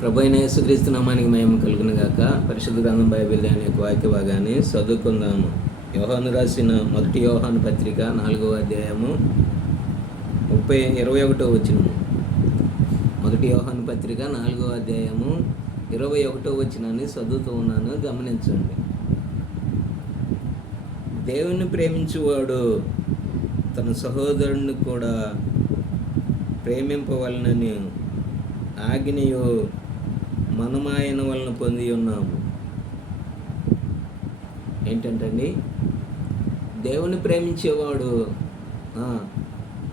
ప్రభు అయిన యేసుక్రీస్తు నామానికి మహిమ కలుగును గాక. పరిశుద్ధ గ్రంథం బైబిల్ అనే వాక్య భాగాన్ని చదువుకుందాము. యోహాను రాసిన మొదటి యోహాను పత్రిక 4వ అధ్యాయము 21వ వచనము. మొదటి యోహాను పత్రిక 4వ అధ్యాయము 21వ వచనాన్ని చదువుతూ ఉన్నాను, గమనించండి. దేవుని ప్రేమించువాడు తన సహోదరుని కూడా ప్రేమింపవలనని ఆజ్ఞయు మనము ఆయన వలన పొంది ఉన్నాము. ఏంటంటండి, దేవుని ప్రేమించేవాడు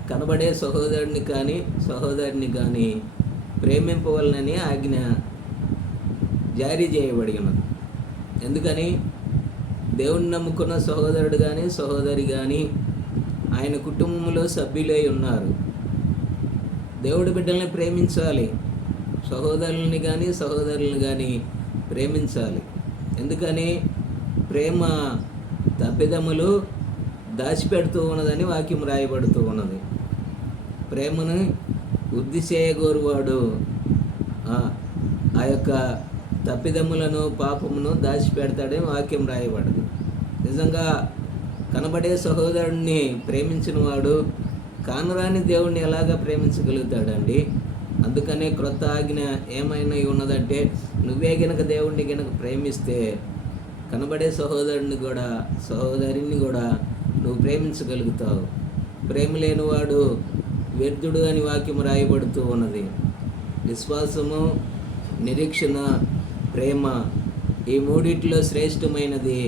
కనబడే సహోదరుని కానీ సహోదరుని కానీ ప్రేమింపవలనని ఆజ్ఞ జారీ చేయబడి ఉన్నది. ఎందుకని? దేవుని నమ్ముకున్న సహోదరుడు కానీ సహోదరి కానీ ఆయన కుటుంబంలో సభ్యులై ఉన్నారు. దేవుడి బిడ్డల్ని ప్రేమించాలి, సహోదరుల్ని కానీ సహోదరులను కానీ ప్రేమించాలి. ఎందుకని? ప్రేమ తప్పిదములు దాచిపెడుతూ ఉన్నదని వాక్యం రాయబడుతూ ఉన్నది. ప్రేమను వృద్ధి చేయగోరువాడు ఆ యొక్క తప్పిదములను పాపమును దాచిపెడతాడని వాక్యం రాయబడదు. నిజంగా కనబడే సహోదరుడిని ప్రేమించిన వాడు కానరాని దేవుణ్ణి ఎలాగా ప్రేమించగలుగుతాడండి? అందుకనే క్రొత్త ఆజ్ఞ ఏమైనా ఉన్నదంటే, నువ్వే గనక దేవుణ్ణి గనక ప్రేమిస్తే కనబడే సహోదరుని కూడా సహోదరిని కూడా నువ్వు ప్రేమించగలుగుతావు. ప్రేమ లేనివాడు వ్యర్థుడు అని వాక్యం రాయబడుతూ ఉన్నది. విశ్వాసము, నిరీక్షణ, ప్రేమ, ఈ మూడిట్లో శ్రేష్టమైనది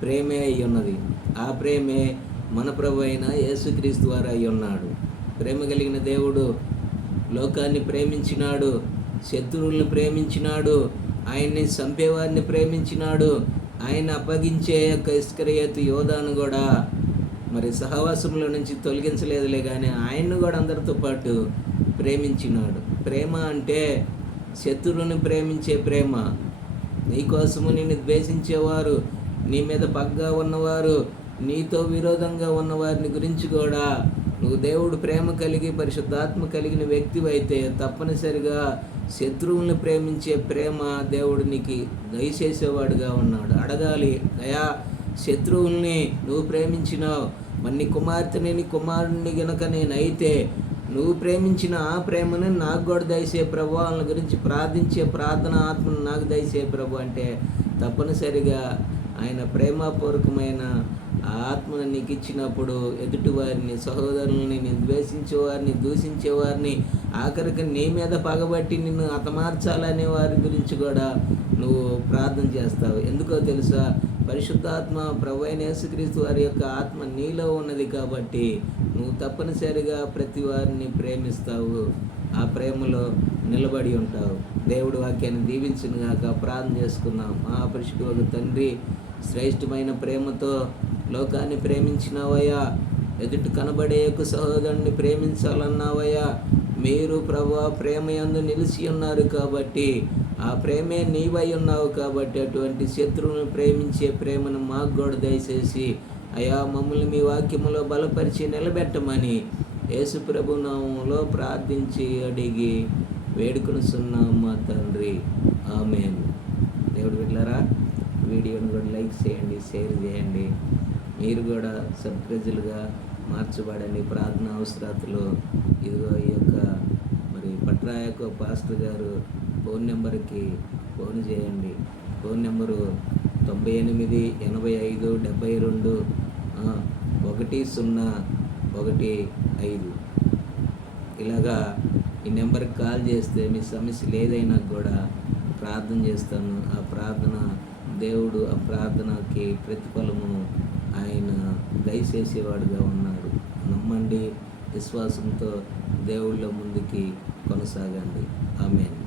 ప్రేమే అయి ఉన్నది. ఆ ప్రేమే మన ప్రభు అయిన యేసుక్రీస్తు వారు అయి ఉన్నాడు. ప్రేమ కలిగిన దేవుడు లోకాన్ని ప్రేమించినాడు, శత్రువులను ప్రేమించినాడు, ఆయన్ని చంపేవారిని ప్రేమించినాడు. ఆయన అప్పగించే యొక్క ఇస్కరియోతు యోధాను కూడా మరి సహవాసంలో నుంచి తొలగించలేదులే, కానీ ఆయన్ను కూడా అందరితో పాటు ప్రేమించినాడు. ప్రేమ అంటే శత్రువులను ప్రేమించే ప్రేమ. నీకోసము నిన్ను ద్వేషించేవారు, నీ మీద పగ్గా ఉన్నవారు, నీతో విరోధంగా ఉన్న వారిని గురించి కూడా నువ్వు దేవుడు ప్రేమ కలిగి పరిశుద్ధాత్మ కలిగిన వ్యక్తివైతే తప్పనిసరిగా శత్రువుల్ని ప్రేమించే ప్రేమ దేవుడు నీకు దయచేసేవాడుగా ఉన్నాడు. అడగాలి, దయా శత్రువుల్ని నువ్వు ప్రేమించినావు, మరి నీ కుమార్తెని నీ కుమారుని గనక నేనైతే నువ్వు ప్రేమించిన ఆ ప్రేమను నాకు కూడా దయచే ప్రభు, వాళ్ళ గురించి ప్రార్థించే ప్రార్థన ఆత్మను నాకు దయచే ప్రభు అంటే తప్పనిసరిగా ఆయన ప్రేమపూర్వకమైన ఆ ఆత్మను నీకు ఇచ్చినప్పుడు ఎదుటి వారిని, సహోదరులని, నేను ద్వేషించేవారిని, దూషించేవారిని, ఆఖరికి నీ మీద పగబట్టి నిన్ను హతమార్చాలనే వారి గురించి కూడా నువ్వు ప్రార్థన చేస్తావు. ఎందుకో తెలుసా? పరిశుద్ధాత్మ ప్రభు అయిన యేసుక్రీస్తు వారి యొక్క ఆత్మ నీలో ఉన్నది కాబట్టి నువ్వు తప్పనిసరిగా ప్రతి వారిని ప్రేమిస్తావు, ఆ ప్రేమలో నిలబడి ఉంటావు. దేవుడు వాక్యాన్ని దీవించును గాక. ప్రార్థన చేసుకుందాం. మా పరిశుద్ధ తండ్రి, శ్రేష్టమైన ప్రేమతో లోకాన్ని ప్రేమించినావయ్యా, ఎదుటి కనబడే యొక్క సహోదరుని ప్రేమించాలన్నావయ్యా. మీరు ప్రభువా ప్రేమయందు నిలిచి ఉన్నారు కాబట్టి, ఆ ప్రేమే నీవై ఉన్నావు కాబట్టి అటువంటి శత్రువును ప్రేమించే ప్రేమను మాకు కూడా దయచేసి అయ్యా మమ్మల్ని మీ వాక్యములో బలపరిచి నిలబెట్టమని యేసు ప్రభు నామములో ప్రార్థించి అడిగి వేడుకొనుచున్నాం మా తండ్రి, ఆమేన్. దేవుడు బిడ్డలారా, వీడియోను కూడా లైక్ చేయండి, షేర్ చేయండి. మీరు కూడా సబ్స్క్రైబర్లుగా మార్చబడండి. ప్రార్థన అవసరాతులు ఇదిగో ఈ యొక్క మరి పట్రాయక పాస్టర్ గారు ఫోన్ నెంబర్కి ఫోన్ చేయండి. Phone number 98 85 72 1015. ఇలాగా ఈ నెంబర్కి కాల్ చేస్తే మీ సమస్యలు ఏదైనా కూడా ప్రార్థన చేస్తాను. ఆ ప్రార్థన దేవుడు ఆ ప్రార్థనకి ప్రతిఫలము ఆయన దయచేసేవాడుగా ఉన్నాడు. నమ్మండి, విశ్వాసంతో దేవుళ్ళ ముందుకి కొనసాగండి. ఆమేన్.